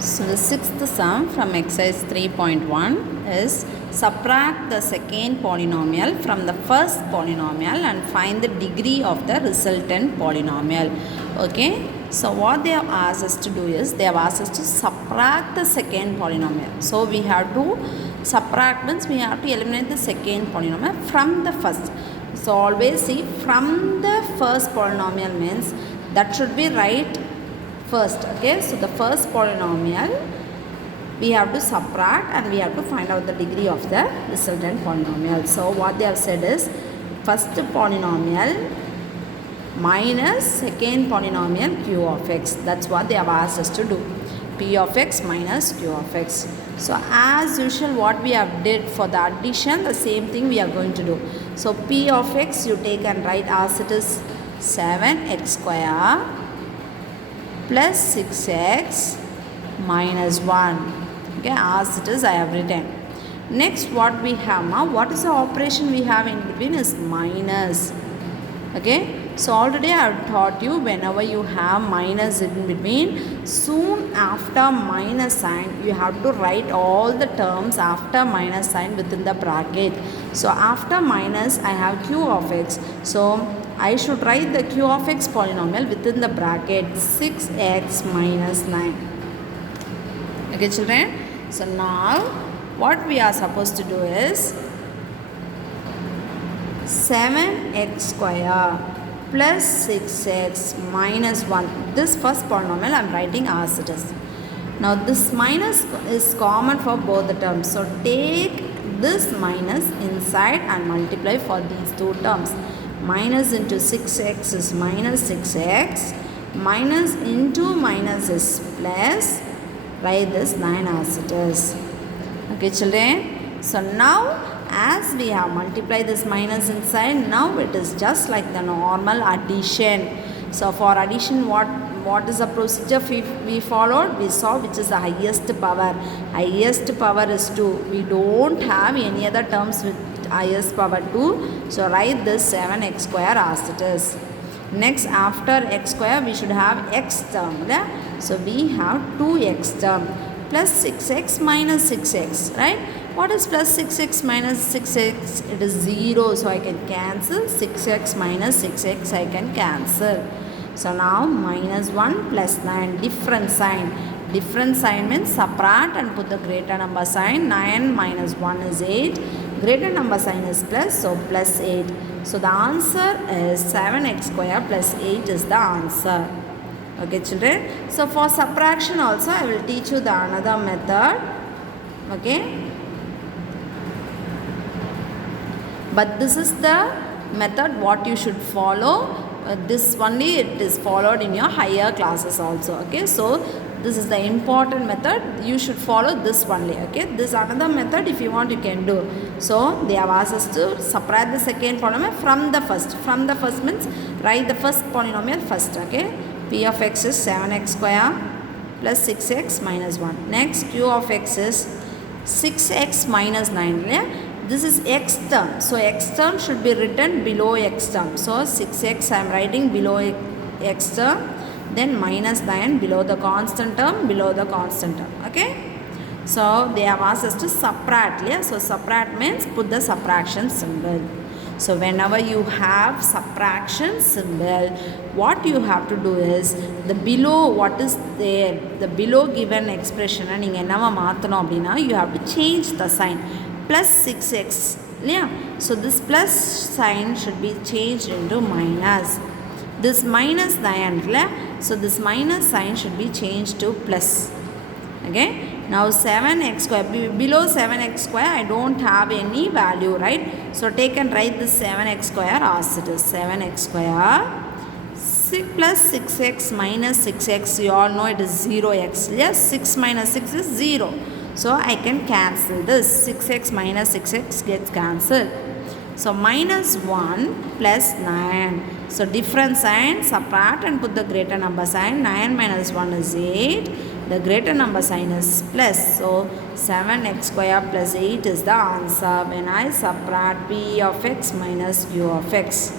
So the sixth sum from exercise 3.1 is subtract the second polynomial from the first polynomial and find the degree of the resultant polynomial. Okay, so what they have asked us to do is they have asked us to subtract the second polynomial. So we have to subtract means we have to eliminate the second polynomial from the first. So always see from the first polynomial means that should be right first. Okay, so the first polynomial we have to subtract and we have to find out the degree of the resultant polynomial. So what they have said is first polynomial minus second polynomial q of x. That's what they have asked us to do. P of x minus q of x. So as usual what we have did for the addition, the same thing we are going to do. So p of x you take and write as it is 7x square plus 6x minus 1. Okay, as it is I have written. Next what we have now, what is the operation we have in between is minus. Okay, so already I have taught you whenever you have minus in between, soon after minus sign you have to write all the terms after minus sign within the bracket. So after minus I have q of x. So I should write the q of x polynomial within the bracket 6x minus 9. Okay children, so now what we are supposed to do is 7x square plus 6x minus 1. This first polynomial I am writing as it is. Now this minus is common for both the terms. So take this minus inside and multiply for these two terms. Minus into 6x is minus 6x. Minus into minus is plus. Write this 9 as it is. Okay children. So now as we have multiplied this minus inside, now it is just like the normal addition. So for addition what is the procedure we followed? We saw which is the highest power. Highest power is 2. We don't have any other terms with highest power 2. So write this 7x square as it is. Next after x square we should have x term. Yeah? So we have 2x term plus 6x minus 6x. Right? What is plus 6x minus 6x? It is 0. So I can cancel. 6x minus 6x I can cancel. So now minus 1 plus 9. Different sign. Different sign means separate and put the greater number sign. 9 minus 1 is 8. Greater number sign is plus. So plus 8. So the answer is 7x square plus 8 is the answer. Okay children. So for subtraction also I will teach you the another method. Okay. But this is the method what you should follow. This only it is followed in your higher classes also. Okay. So this is the important method. You should follow this only. Okay. This another method if you want you can do. So they have asked us to subtract the second polynomial from the first. From the first means write the first polynomial first. Okay. P of x is 7x square plus 6x minus 1. Next q of x is 6x minus 9. Yeah? This is x term. So x term should be written below x term. So 6x I am writing below x term. Then minus 9 below the constant term. Below the constant term. Okay. So they have asked us to subtract. Yeah? So subtract means put the subtraction symbol. So whenever you have subtraction symbol, what you have to do is the below what is there, the below given expression, you have to change the sign. Plus 6x. Yeah. So this plus sign should be changed into minus. This minus 9. So this minus sign should be changed to plus. Okay. Now 7x square. Below 7x square I don't have any value. Right. So take and write this 7x square as it is. 7x square. 6 plus 6x minus 6x. You all know it is 0x. Yes. 6 minus 6 is 0. So I can cancel this. 6x minus 6x gets cancelled. So minus 1 plus 9. So different sign, subtract and put the greater number sign. 9 minus 1 is 8. The greater number sign is plus. So 7x square plus 8 is the answer when I subtract p of x minus q of x.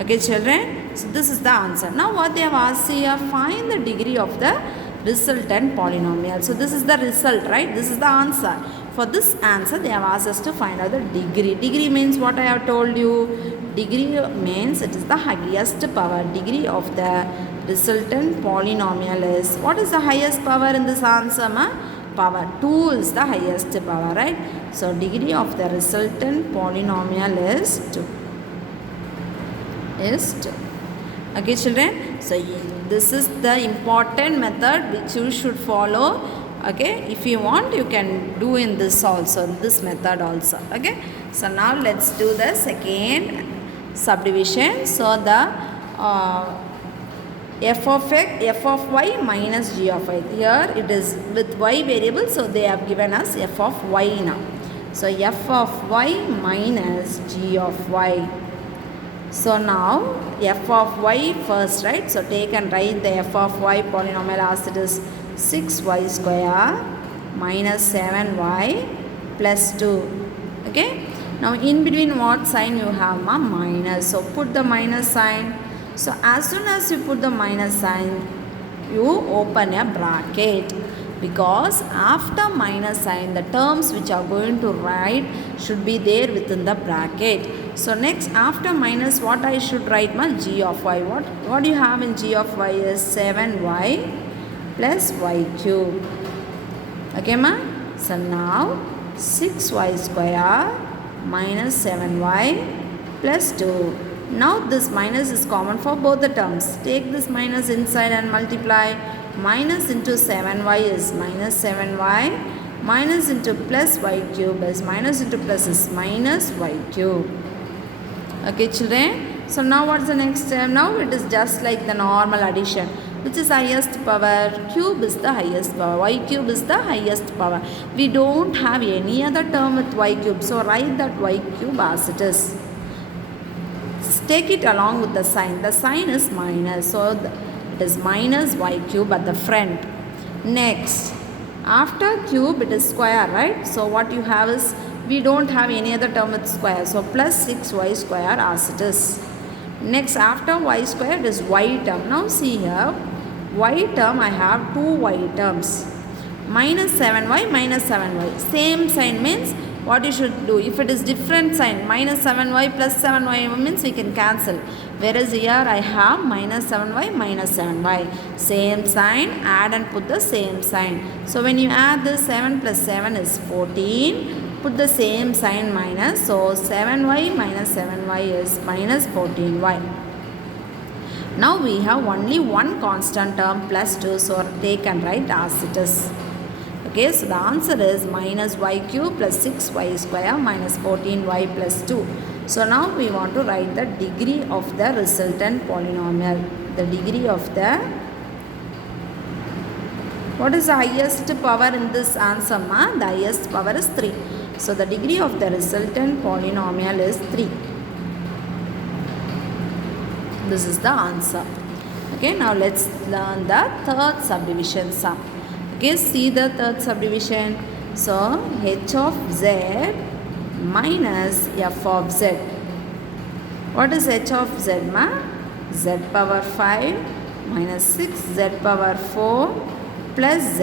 Okay children. So this is the answer. Now what they have asked here, find the degree of the resultant polynomial. So this is the result, right? This is the answer. For this answer, they have asked us to find out the degree. Degree means what I have told you. Degree means it is the highest power. Degree of the resultant polynomial is, what is the highest power in this answer, ma? Power 2 is the highest power, right? So degree of the resultant polynomial is 2. Okay, children, so this is the important method which you should follow. Okay, if you want, you can do in this also, this method also. Okay, so now let's do the second subdivision. So the f of y minus g of y. Here it is with y variable, so they have given us f of y now. So f of y minus g of y. So now f of y first, right? So take and write the f of y polynomial as it is 6y square minus 7y plus 2. Okay. Now in between what sign you have, ma? Minus. So put the minus sign. So as soon as you put the minus sign, you open a bracket, because after minus sign the terms which are going to write should be there within the bracket. So next, after minus, what I should write, ma? G of y. What do you have in g of y is 7y plus y cube. Okay, ma? So now 6y square minus 7y plus 2. Now this minus is common for both the terms. Take this minus inside and multiply. Minus into 7y is minus 7y. Minus into plus y cube is minus into plus is minus y cube. Okay, children. So now what's the next step? Now it is just like the normal addition. Which is highest power? Cube is the highest power. Y cube is the highest power. We don't have any other term with y cube. So write that y cube as it is. Take it along with the sign. The sign is minus. So it is minus y cube at the front. Next, after cube it is square, right? So what you have is, we don't have any other term with square. So plus 6y square as it is. Next, after y square it is y term. Now see here, y term I have 2 y terms. Minus 7y minus 7y. Same sign means what you should do. If it is different sign, minus 7y plus 7y means we can cancel. Whereas here I have minus 7y minus 7y. Same sign, add and put the same sign. So when you add this, 7 plus 7 is 14. Put the same sign minus. So 7y minus 7y is minus 14y. Now we have only one constant term plus 2. So take and write as it is. Okay, so the answer is minus y cube plus 6y square minus 14y plus 2. So now we want to write the degree of the resultant polynomial. The degree of the, what is the highest power in this answer, ma? The highest power is 3. So the degree of the resultant polynomial is 3. This is the answer. Okay, now let's learn the third subdivision sum. Okay, see the third subdivision. So h of z minus f of z. What is h of z, ma? Z power 5 minus 6 z power 4 plus z.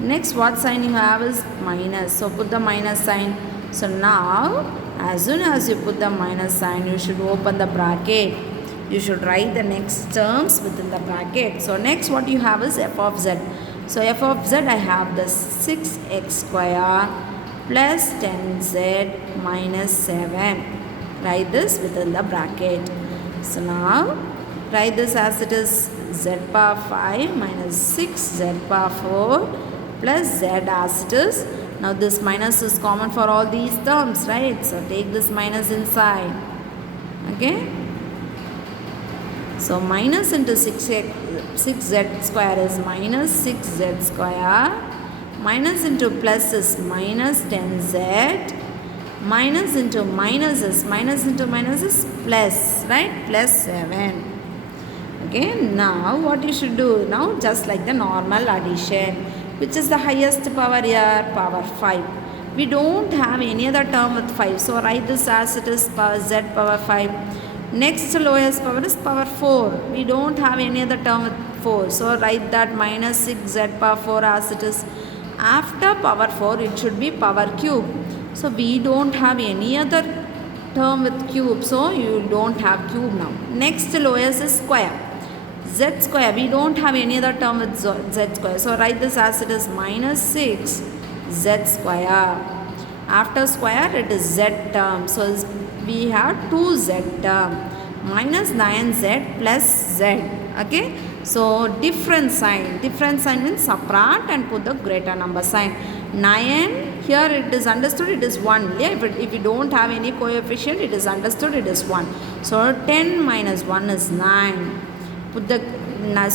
Next, what sign you have is minus. So put the minus sign. So now, as soon as you put the minus sign, you should open the bracket. You should write the next terms within the bracket. So next, what you have is f of z. So f of z, I have the 6x square plus 10z minus 7. Write this within the bracket. So now, write this as it is z power 5 minus 6z power 4 plus z as it is. Now this minus is common for all these terms, right? So take this minus inside. Okay. So minus into 6z square is minus 6z square. Minus into plus is minus 10z. Minus into minus is plus, right? Plus 7. Okay. Now what you should do? Now just like the normal addition. Which is the highest power here? Power 5. We don't have any other term with 5. So write this as it is power z power 5. Next lowest power is power 4. We don't have any other term with 4. So write that minus 6z power 4 as it is. After power 4, it should be power cube. So we don't have any other term with cube. So you don't have cube now. Next lowest is square. Z square. We don't have any other term with z square. So write this as it is minus 6 z square. After square, it is z term. So we have 2z term. Minus 9z plus z. Okay. So different sign. Different sign means subtract and put the greater number sign. 9, here it is understood it is 1. Yeah, if you don't have any coefficient, it is understood it is 1. So 10 minus 1 is 9. Put the,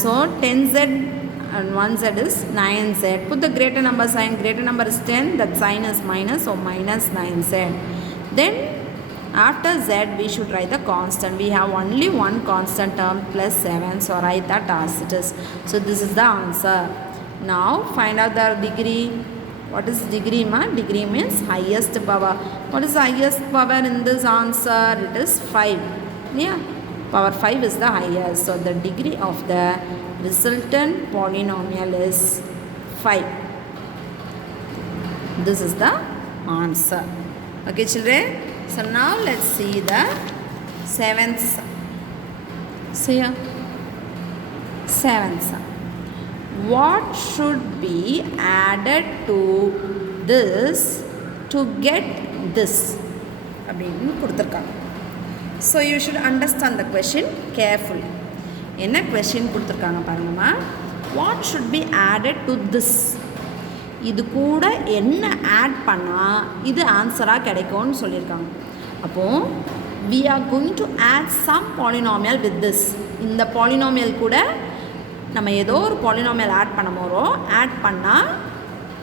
so 10z and 1z is 9z. Put the greater number sign. Greater number is 10. That sign is minus. So minus 9z. Then after z we should write the constant. We have only one constant term plus 7. So write that as it is. So this is the answer. Now find out the degree. What is degree, ma? Degree means highest power. What is the highest power in this answer? It is 5. Yeah. Power 5 is the highest. So the degree of the resultant polynomial is 5. This is the answer. Okay, children. So now let's see the 7th sum. See here. 7th sum. What should be added to this to get this? So you should understand the question carefully. என்ன question கொடுத்திருக்காங்க பாருங்கம்மா. What should be added to this? இது கூட என்ன add பண்ணால் இது ஆன்சராக கிடைக்கும்னு சொல்லியிருக்காங்க. அப்போது we are going to add some polynomial with this. இந்த polynomial கூட நம்ம ஏதோ ஒரு polynomial ஆட் பண்ண போகிறோம். ஆட் பண்ணால்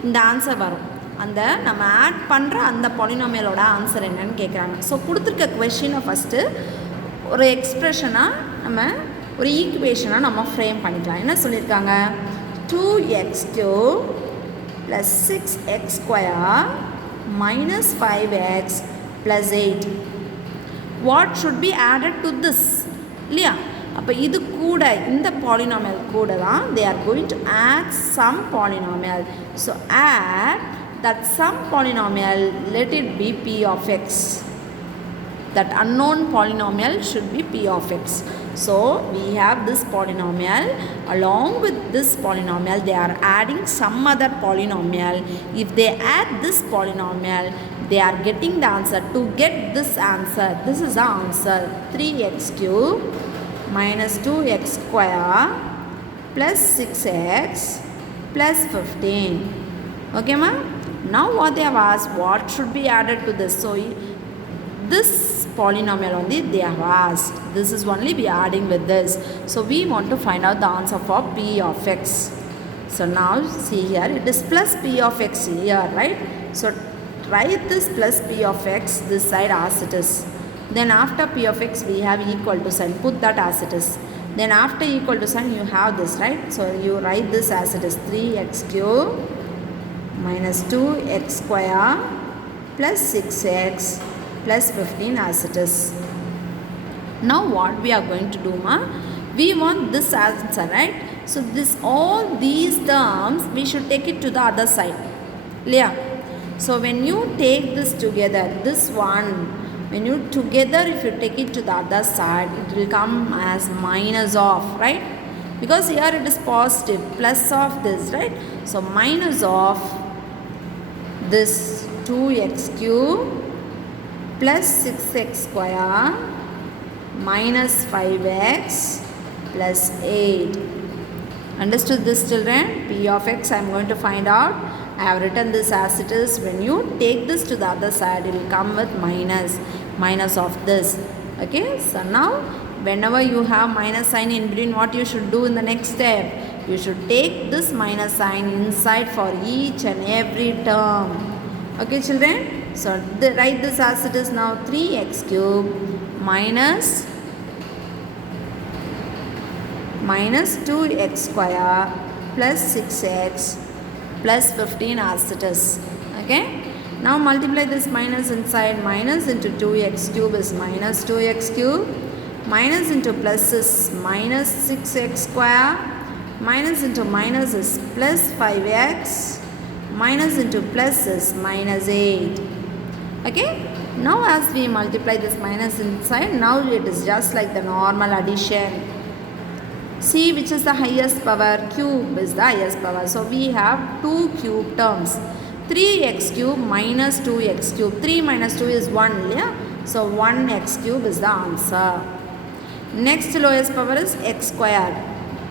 இந்த ஆன்சர் வரும். அந்த நம்ம ஆட் பண்ணுற அந்த polynomialோட ஆன்சர் என்னன்னு கேட்குறாங்க. ஸோ கொடுத்துருக்க கொஷினை ஃபஸ்ட்டு ஒரு எக்ஸ்ப்ரெஷனாக நம்ம ஒரு ஈக்குவேஷனாக நம்ம ஃப்ரேம் பண்ணிக்கலாம். என்ன சொல்லியிருக்காங்க? 2x³ plus 6x square minus 5x plus 8. What should be added to this? இல்லையா? அப்போ இது கூட இந்த polynomial கூட தான் they are going to add some polynomial. So add that some polynomial, let it be p of x. That unknown polynomial should be p of x. So we have this polynomial. Along with this polynomial, they are adding some other polynomial. If they add this polynomial, they are getting the answer. To get this answer, this is the answer. 3x³ minus 2x square plus 6x plus 15. Okay, ma? Now what they have asked, what should be added to this? So this polynomial only they have asked. This is only we are adding with this. So we want to find out the answer for p of x. So now see here, it is plus p of x here, right? So write this plus p of x this side as it is. Then after p of x we have equal to sign. Put that as it is. Then after equal to sign you have this, right? So you write this as it is. 3x³ minus 2x square plus 6x plus 15 as it is. Now what we are going to do, ma? We want this answer, right? So this all these terms we should take it to the other side. Yeah. So when you take this together, this one, when you together if you take it to the other side, it will come as minus of, right? Because here it is positive, plus of this, right? So minus of this 2x³ plus 6x square minus 5x plus 8. Understood this, children? P of x I am going to find out. I have written this as it is. When you take this to the other side, it will come with minus of this. Okay, so now whenever you have minus sign in between, what you should do in the next step? You should take this minus sign inside for each and every term. Okay, children? So write this as it is now. 3x³ minus 2x square plus 6x plus 15 as it is. Okay. Now multiply this minus inside. Minus into 2x³ is minus 2x³ minus into plus is minus 6x square Minus into minus is plus 5x. Minus into plus is minus 8. Okay. Now as we multiply this minus inside, now it is just like the normal addition. See which is the highest power? Cube is the highest power. So we have two cube terms. 3x cube minus 2x cube. 3 minus 2 is 1. Yeah? So 1x cube is the answer. Next lowest power is x square.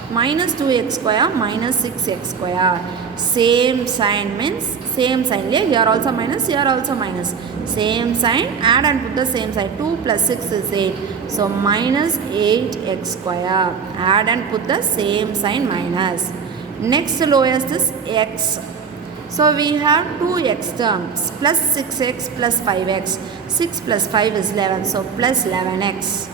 Minus 2x square minus 6x square. Same sign means same sign. Yeah? Here also minus, here also minus. Same sign, add and put the same sign. 2 plus 6 is 8. So minus 8x square. Add and put the same sign minus. Next lowest is x. So we have two x terms. Plus 6x plus 5x. 6 plus 5 is 11. So plus 11x.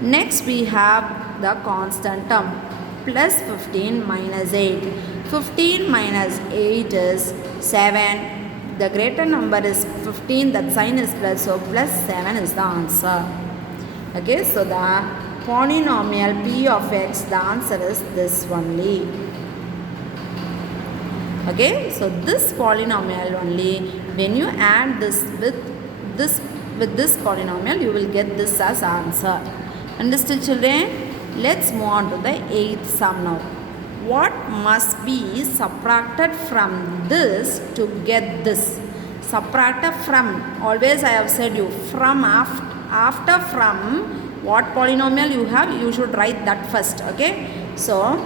Next we have the constant term. Plus 15 minus 8. 15 minus 8 is 7. The greater number is 15, that sign is plus, so plus 7 is the answer. Okay, so the polynomial p of x, the answer is this only. Okay, so this polynomial only, when you add this with this polynomial, you will get this as answer. Understood, children? Let's move on to the 8th sum now. What must be subtracted from this to get this? Subtracted from, always I have said you, from after from, what polynomial you have, you should write that first. Okay, so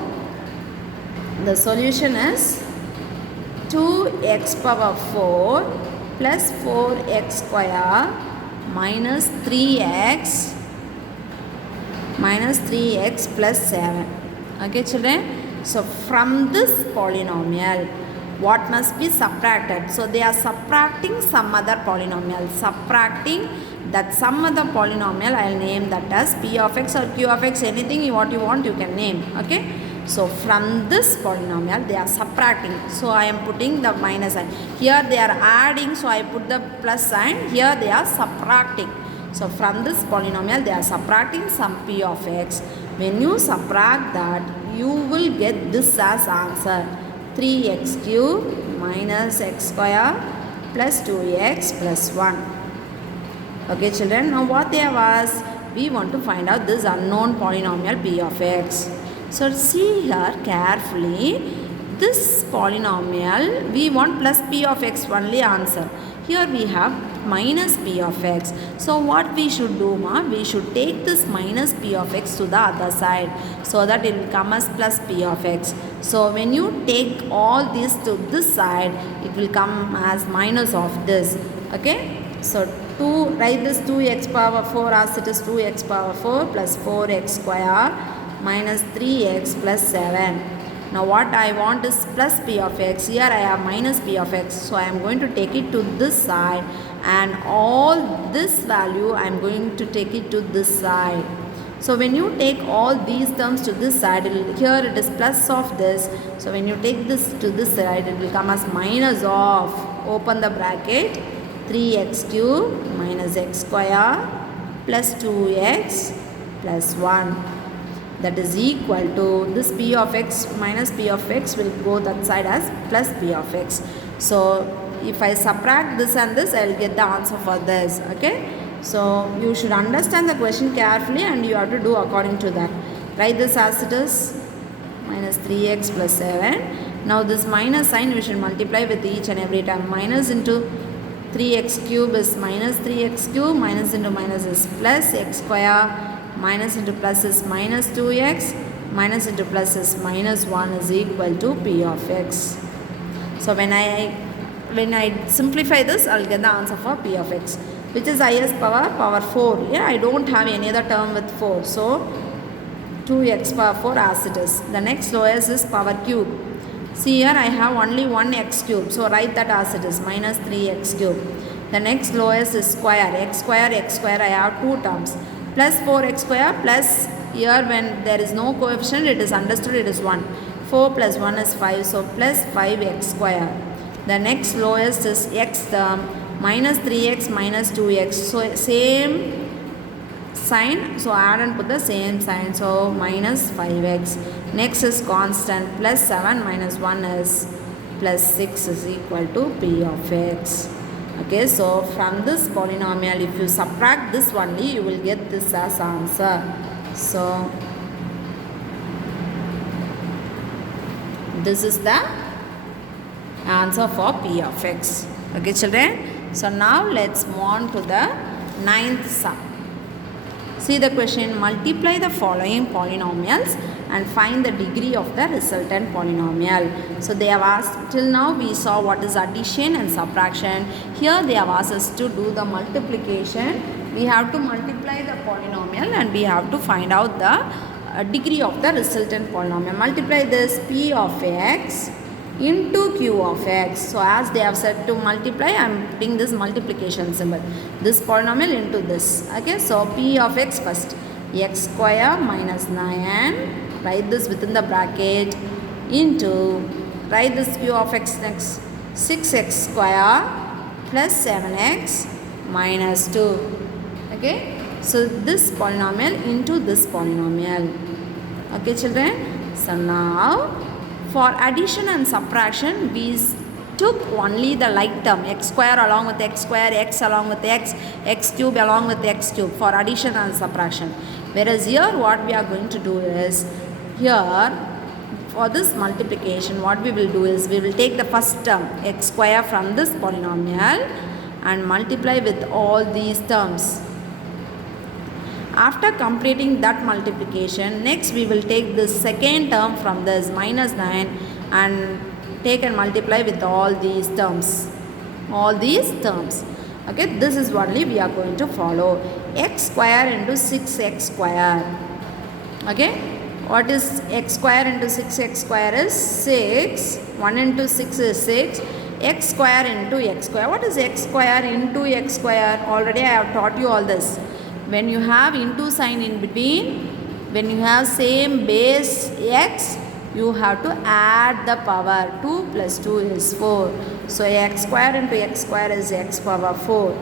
the solution is 2x power 4 plus 4x square minus 3x plus 7. Okay, children? So from this polynomial, what must be subtracted? So they are subtracting some other polynomial. Subtracting that some other polynomial, I will name that as p of x or q of x, anything what you want you can name. Okay. So from this polynomial they are subtracting. So I am putting the minus sign. Here they are adding, so I put the plus sign. Here they are subtracting. So from this polynomial they are subtracting some p of x. When you subtract that, you will get this as answer. 3x cube minus x square plus 2x plus 1. Okay, children, now what they have asked, we want to find out this unknown polynomial p of x. So see here carefully, this polynomial we want plus p of x only answer. Here we have minus p of x. So what we should do, we should take this minus p of x to the other side, so that it will come as plus p of x. So when you take all this to this side, it will come as minus of this. Okay, so write this 2x power 4 as it is 2x power 4 plus 4x square minus 3x plus 7. Now what I want is plus p of x. Here I have minus p of x. So I am going to take it to this side, and all this value I am going to take it to this side. So when you take all these terms to this side, here it is plus of this. So when you take this to this side, it will come as minus of, open the bracket, 3x cube minus x square plus 2x plus 1. That is equal to this p of x minus p of x will go that side as plus p of x. So if I subtract this and this, I will get the answer for this. Okay, so you should understand the question carefully and you have to do according to that. Write this as it is, minus 3x plus 7. Now this minus sign we should multiply with each and every term. Minus into 3x cube is minus 3x cube, minus into minus is plus x square, minus into plus is minus 2x, minus into plus is minus 1 is equal to p of x. So when I simplify this, I will get the answer for p of x, which is highest power 4. Yeah, I don't have any other term with 4. So 2x power 4 as it is. The next lowest is power cube. See here I have only one x cube. So write that as it is, minus 3x cube. The next lowest is square. X square, I have two terms. Plus 4x square plus, here when there is no coefficient, it is understood it is 1. 4 plus 1 is 5. So plus 5x square. The next lowest is x term, minus 3x minus 2x. So sign, so add and put the same sign, so minus 5x. Next is constant, plus 7 minus 1 is plus 6 is equal to p of x. Okay, so from this polynomial, if you subtract this only, you will get this as answer. So this is the answer for p of x. Okay, children. So now let's move on to the ninth sum. See the question, multiply the following polynomials and find the degree of the resultant polynomial. So they have asked, till now we saw what is addition and subtraction. Here they have asked us to do the multiplication. We have to multiply the polynomial and we have to find out the degree of the resultant polynomial. Multiply this p of x into q of x. So as they have said to multiply, I am putting this multiplication symbol. This polynomial into this. Okay, so p of x first. X square minus 9. Write this within the bracket. Into, write this q of x next. 6x square plus 7x minus 2. Okay, so this polynomial into this polynomial. Okay, children. So now for addition and subtraction, we took only the like term, x square along with x square, x along with x, x cube along with x cube for addition and subtraction. Whereas here what we are going to do is, here for this multiplication what we will do is, we will take the first term x square from this polynomial and multiply with all these terms. After completing that multiplication, next we will take the second term from this minus 9 and take and multiply with all these terms. All these terms. Okay, this is only we are going to follow. X square into 6x square. Okay, what is x square into 6x square is 6. 1 into 6 is 6. X square into x square. What is x square into x square? Already I have taught you all this. When you have into sign in between, when you have same base x, you have to add the power. 2 plus 2 is 4. So x square into x square is x power 4.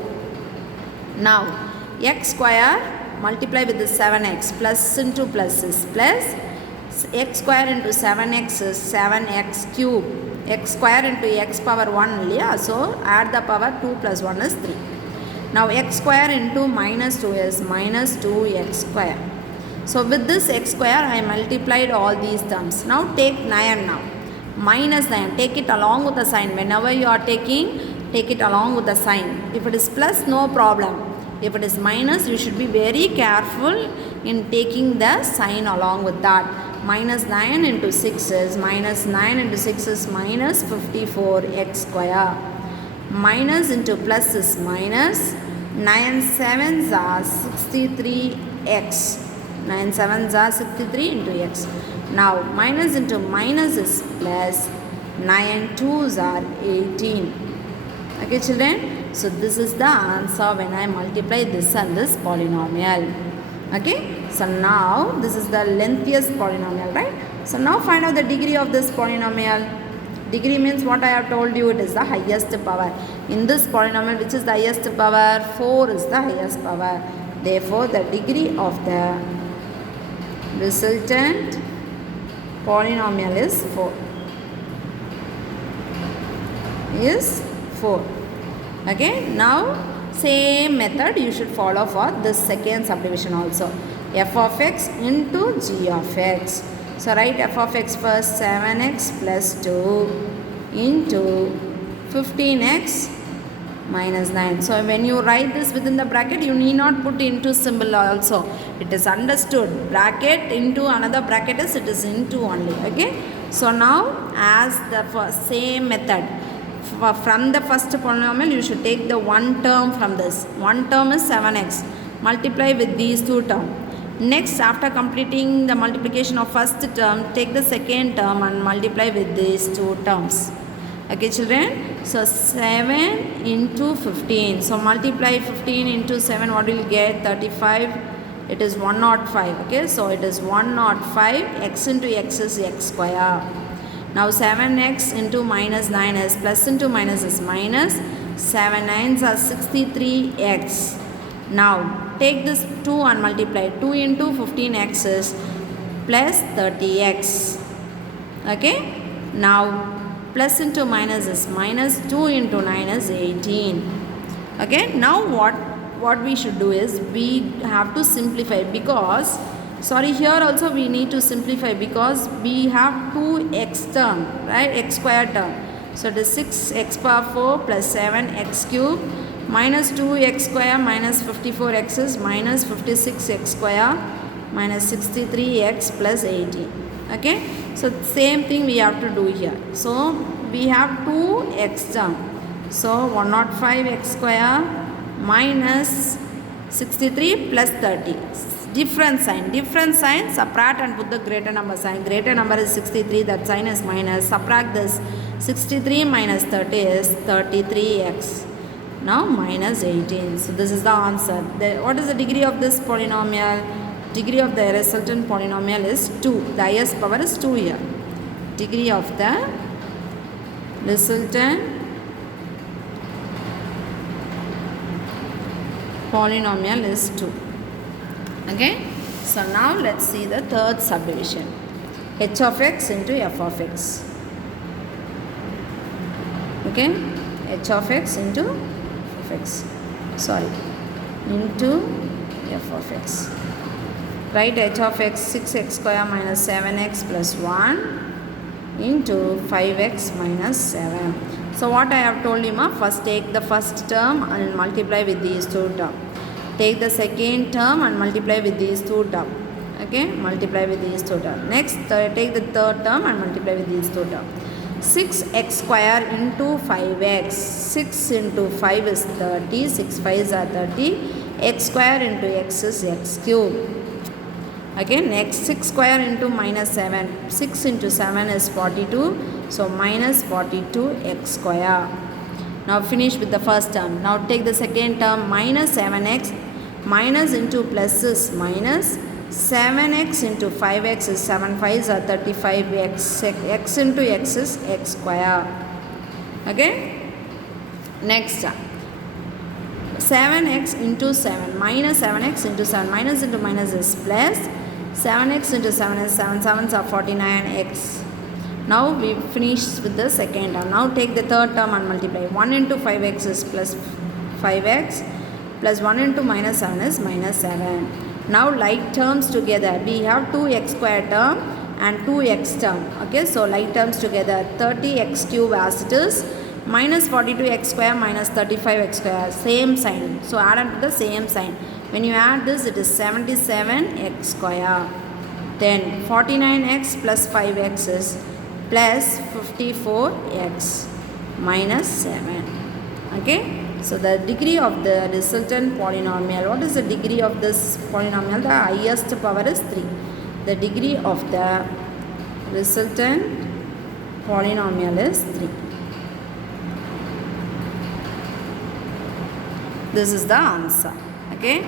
Now x square multiply with the 7x, plus into plus is plus. X square into 7x is 7x cube. X square into x power 1, yeah, so add the power. 2 plus 1 is 3. Now x square into minus 2 is minus 2x square. So with this x square I multiplied all these terms. Now take 9 now. Minus 9. Take it along with the sign. Whenever you are taking, take it along with the sign. If it is plus, no problem. If it is minus, you should be very careful in taking the sign along with that. Minus 9 into 6 is minus 9 into 6 is minus 54x square. Minus into plus is minus. 9 sevens are 63x. 9 sevens are 63 into x. Now minus into minus is plus. 9 twos are 18. Okay, children. So this is the answer when I multiply this and this polynomial. Okay. So now this is the lengthiest polynomial, right? So now find out the degree of this polynomial. Degree means what I have told you, it is the highest power. In this polynomial, which is the highest power? 4 is the highest power. Therefore, the degree of the resultant polynomial is 4. Is 4. Okay. Now, same method you should follow for this second subdivision also. F of x into g of x. So write f of x first, 7x plus 2 into 15x minus 9. So when you write this within the bracket, you need not put into symbol also. It is understood. Bracket into another bracket is, it is into only. Okay. So now as the same method, from the first polynomial you should take the one term from this. One term is 7x. Multiply with these two terms. Next, after completing the multiplication of first term, take the second term and multiply with these two terms. Okay, children. So 7 into 15. So multiply 15 into 7. What will you get? 35. It is 105. Okay, so it is 105. X into x is x square. Now 7x into minus 9 is plus into minus is minus. 7 9s are 63x. Now take this 2 and multiply. 2 into 15x is plus 30x. Okay. Now plus into minus is minus. 2 into 9 is 18. Okay. Now what we should do is we have to simplify, because here also we need to simplify because we have 2x term, right, x square term. So it is 6x power 4 plus 7x cube minus 2x square minus 54x is minus 56x square minus 63x plus 18. Okay. So same thing we have to do here. So we have 2x term. So 105x square minus 63 plus 30. Different sign, subtract and put the greater number sign. Greater number is 63, that sign is minus. Subtract this. 63 minus 30 is 33x. Now minus 18. So this is the answer. What is the degree of this polynomial? Degree of the resultant polynomial is 2. The highest power is 2 here. Degree of the resultant polynomial is 2. Okay. So now let's see the third subdivision. H of x into f of x. Okay. H of x into f of x. Into f of x. Write h of x 6x square minus 7x plus 1 into 5x minus 7. So what I have told you, first take the first term and multiply with these two terms. Take the second term and multiply with these two terms. Okay, multiply with these two terms. Next, take the third term and multiply with these two terms. 6x square into 5x. 6 into 5 is 30. 6 5s are 30. X square into x is x cube. Okay, next 6 square into minus 7. 6 into 7 is 42. So minus 42x square. Now finish with the first term. Now take the second term, minus 7x. Minus into plus is minus. 7x into 5x is 7 5s are 35x. X into x is x square. Okay. Next, 7x into 7. Minus 7x into 7. Minus into minus is plus. 7x into 7 is 7 7s are 49x. Now we finish with the second term. Now take the third term and multiply. 1 into 5x is plus 5x. Plus 1 into minus 7 is minus 7. Now like terms together. We have 2x square term and 2x term. Okay, so like terms together. 30x cube as it is. Minus 42x square minus 35x square. Same sign. So add up to the same sign. When you add this, it is 77x square. Then 49x plus 5x is plus 54x minus 7. Okay. So the degree of the resultant polynomial. What is the degree of this polynomial? The highest power is 3. The degree of the resultant polynomial is 3. This is the answer. Okay.